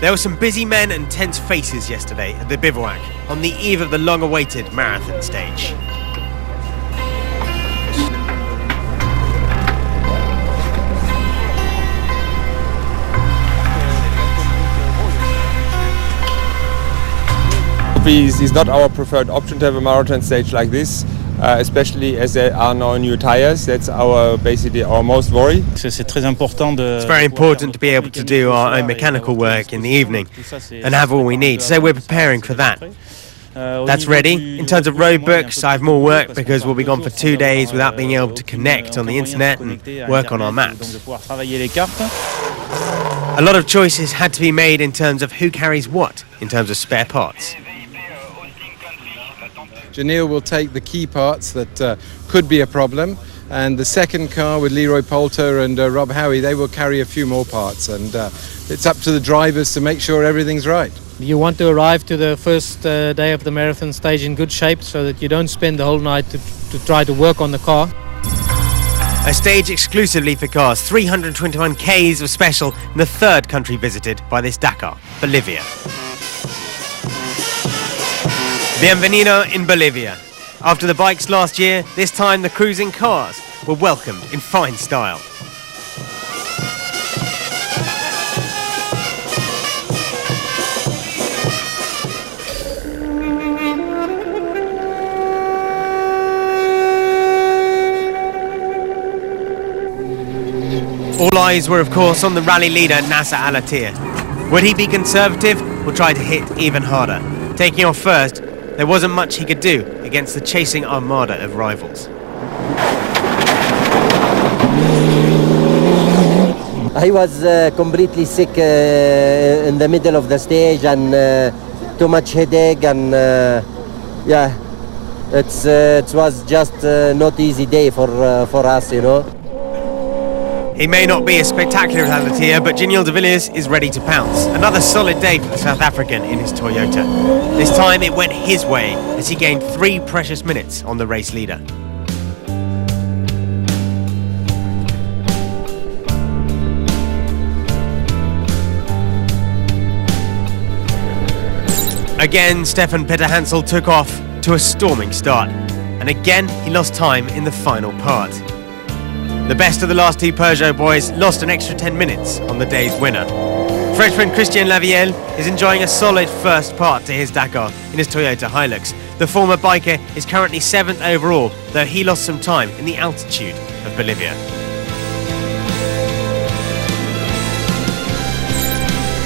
There were some busy men and tense faces yesterday at the bivouac on the eve of the long-awaited marathon stage. It's not our preferred option to have a marathon stage like this, especially as there are no new tires. That's basically our most worry. It's very important to be able to do our own mechanical work in the evening and have all we need, so we're preparing for that. That's ready. In terms of road books, I have more work because we'll be gone for 2 days without being able to connect on the internet and work on our maps. A lot of choices had to be made in terms of who carries what in terms of spare parts. Janelle will take the key parts that could be a problem, and the second car with Leroy Poulter and Rob Howie, they will carry a few more parts, and it's up to the drivers to make sure everything's right. You want to arrive to the first day of the marathon stage in good shape so that you don't spend the whole night to try to work on the car. A stage exclusively for cars, 321 Ks of special, and the third country visited by this Dakar, Bolivia. Bienvenido in Bolivia. After the bikes last year, this time the cruising cars were welcomed in fine style. All eyes were, of course, on the rally leader, Nasser Al-Attiyah. Would he be conservative or try to hit even harder? Taking off first, there wasn't much he could do against the chasing armada of rivals. I was completely sick in the middle of the stage, and too much headache, and yeah, it was just not easy day for us, you know. He may not be as spectacular as Al-Attiyah, but Giniel de Villiers is ready to pounce. Another solid day for the South African in his Toyota. This time it went his way as he gained 3 precious minutes on the race leader. Again, Stefan Peter Hansel took off to a storming start. And again, he lost time in the final part. The best of the last 2 Peugeot boys lost an extra 10 minutes on the day's winner. Frenchman Christian Lavielle is enjoying a solid first part to his Dakar in his Toyota Hilux. The former biker is currently 7th overall, though he lost some time in the altitude of Bolivia.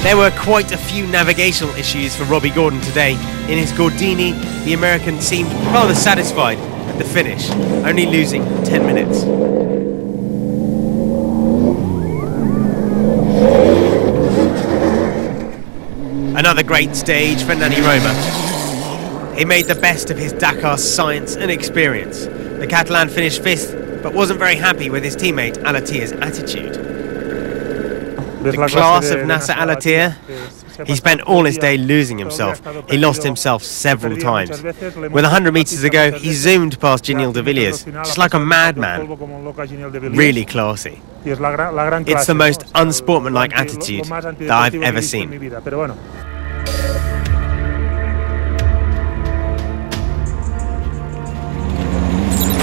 There were quite a few navigational issues for Robbie Gordon today. In his Gordini, the American seemed rather satisfied at the finish, only losing 10 minutes. Another great stage for Nani Roma. He made the best of his Dakar science and experience. The Catalan finished 5th, but wasn't very happy with his teammate Al-Attiyah's attitude. The class of Nasser Al-Attiyah, he spent all his day losing himself. He lost himself several times. With 100 metres to go, he zoomed past Giniel de Villiers, just like a madman. Really classy. It's the most unsportsmanlike attitude that I've ever seen.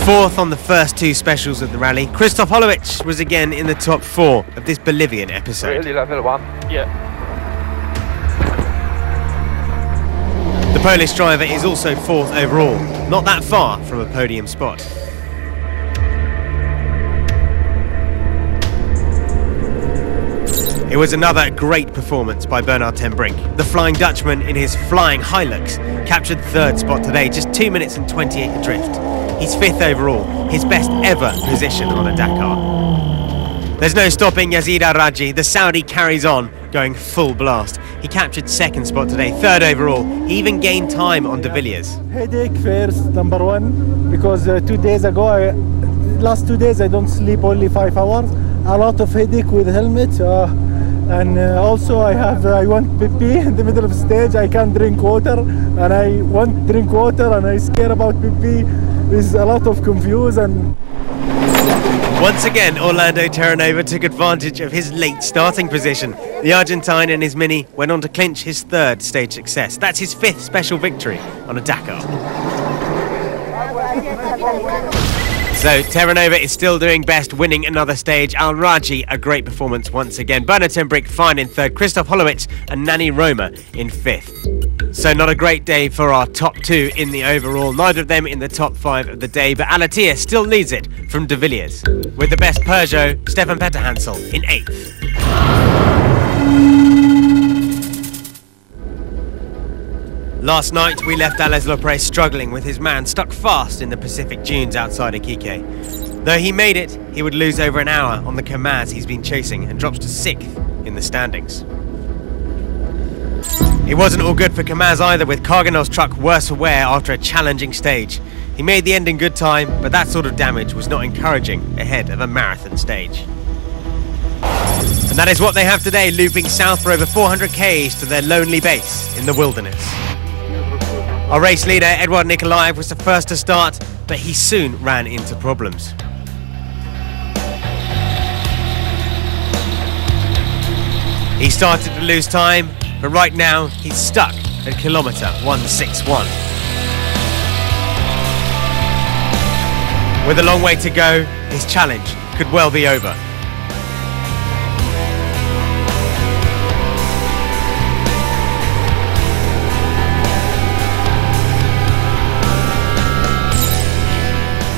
Fourth on the first 2 specials of the rally, Christoph Holowicz was again in the top 4 of this Bolivian episode. Really level 1, yeah. The Polish driver is also 4th overall, not that far from a podium spot. It was another great performance by Bernard ten Brink. The Flying Dutchman in his flying Hilux captured 3rd spot today, just 2 minutes and 28 adrift. He's 5th overall, his best ever position on a Dakar. There's no stopping Yazid Al-Raji. The Saudi carries on, going full blast. He captured 2nd spot today, 3rd overall. He even gained time on de Villiers. Headache first, number 1, because 2 days ago, last 2 days I don't sleep only 5 hours. A lot of headache with helmet. And also I want pee in the middle of the stage. I can't drink water, and I want to drink water, and I scared about pee. There's a lot of confusion. Once again, Orlando Terranova took advantage of his late starting position. The Argentine and his Mini went on to clinch his third stage success. That's his fifth special victory on a Dakar. So Terranova is still doing best, winning another stage. Al Raji, a great performance once again. Bernard Tembrick fine in third. Christoph Holowitz and Nani Roma in fifth. So not a great day for our top two in the overall. Neither of them in the top five of the day, but Alatia still leads it from De Villiers, with the best Peugeot, Stefan Petterhansel, in eighth. Last night, we left Ales Lopres struggling with his man stuck fast in the Pacific dunes outside Iquique. Though he made it, he would lose over an hour on the Kamaz he's been chasing and drops to sixth in the standings. It wasn't all good for Kamaz either, with Karganov's truck worse for wear after a challenging stage. He made the end in good time, but that sort of damage was not encouraging ahead of a marathon stage. And that is what they have today, looping south for over 400 k's to their lonely base in the wilderness. Our race leader, Eduard Nikolaev, was the first to start, but he soon ran into problems. He started to lose time, but right now he's stuck at kilometre 161. With a long way to go, his challenge could well be over.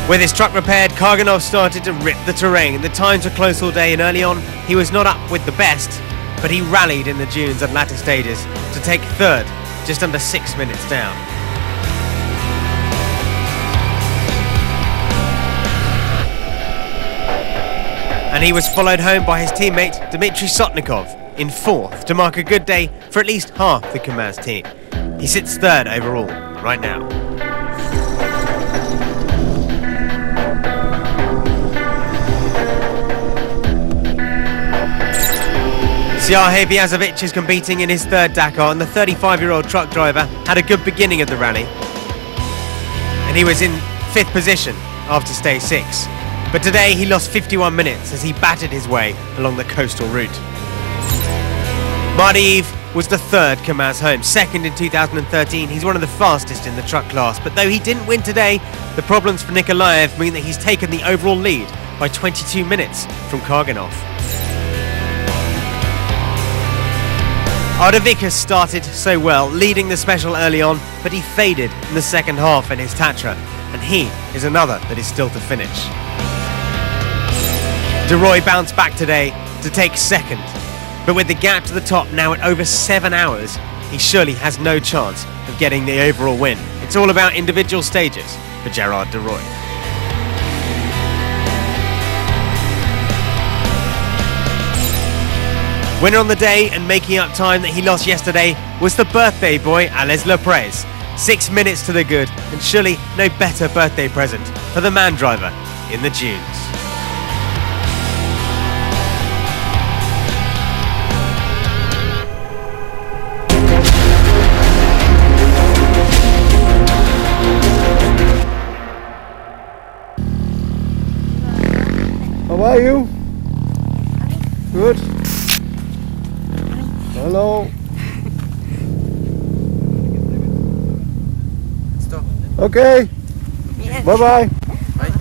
With his truck repaired, Karganov started to rip the terrain. The times were close all day, and early on he was not up with the best, but he rallied in the dunes and latter stages to take third, just under 6 minutes down. And he was followed home by his teammate Dmitry Sotnikov in fourth to mark a good day for at least half the Kamaz team. He sits third overall right now. Siarhe Vjazovic is competing in his third Dakar, and the 35-year-old truck driver had a good beginning of the rally. And he was in fifth position after stage 6. But today he lost 51 minutes as he battered his way along the coastal route. Mardi Eve was the third Kamaz home, second in 2013. He's one of the fastest in the truck class, but though he didn't win today, the problems for Nikolaev mean that he's taken the overall lead by 22 minutes from Karganov. Ardovikas started so well, leading the special early on, but he faded in the second half in his Tatra, and he is another that is still to finish. De Roy bounced back today to take second, but with the gap to the top now at over 7 hours, he surely has no chance of getting the overall win. It's all about individual stages for Gerard De Roy. Winner on the day and making up time that he lost yesterday was the birthday boy Ales Lopres. 6 minutes to the good, and surely no better birthday present for the man driver in the dunes. How are you? Good. Hello. Stop. Okay. Yes. Bye-bye. Bye.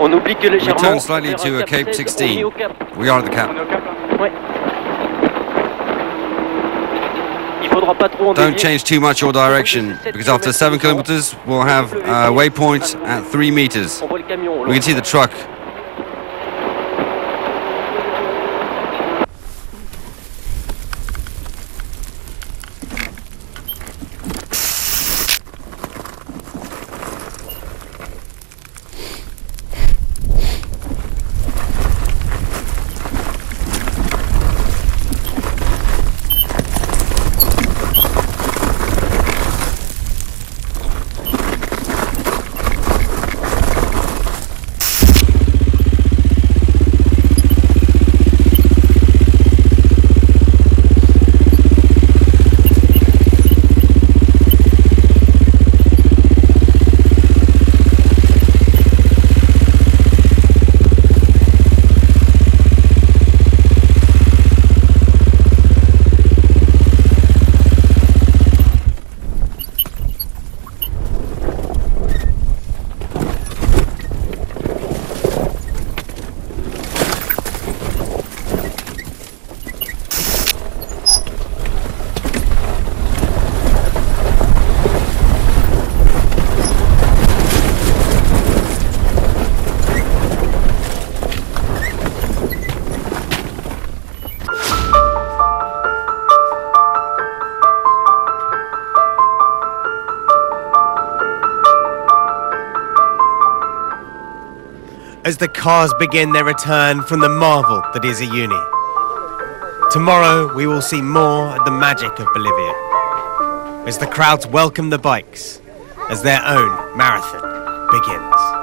On oublie que légèrement. Return slightly to Cape 16. We are at the cap. Don't change too much your direction, because after 7 kilometers we'll have a waypoint at 3 meters. We can see the truck. as the cars begin their return from the marvel that is a uni. Tomorrow we will see more of the magic of Bolivia, as the crowds welcome the bikes as their own marathon begins.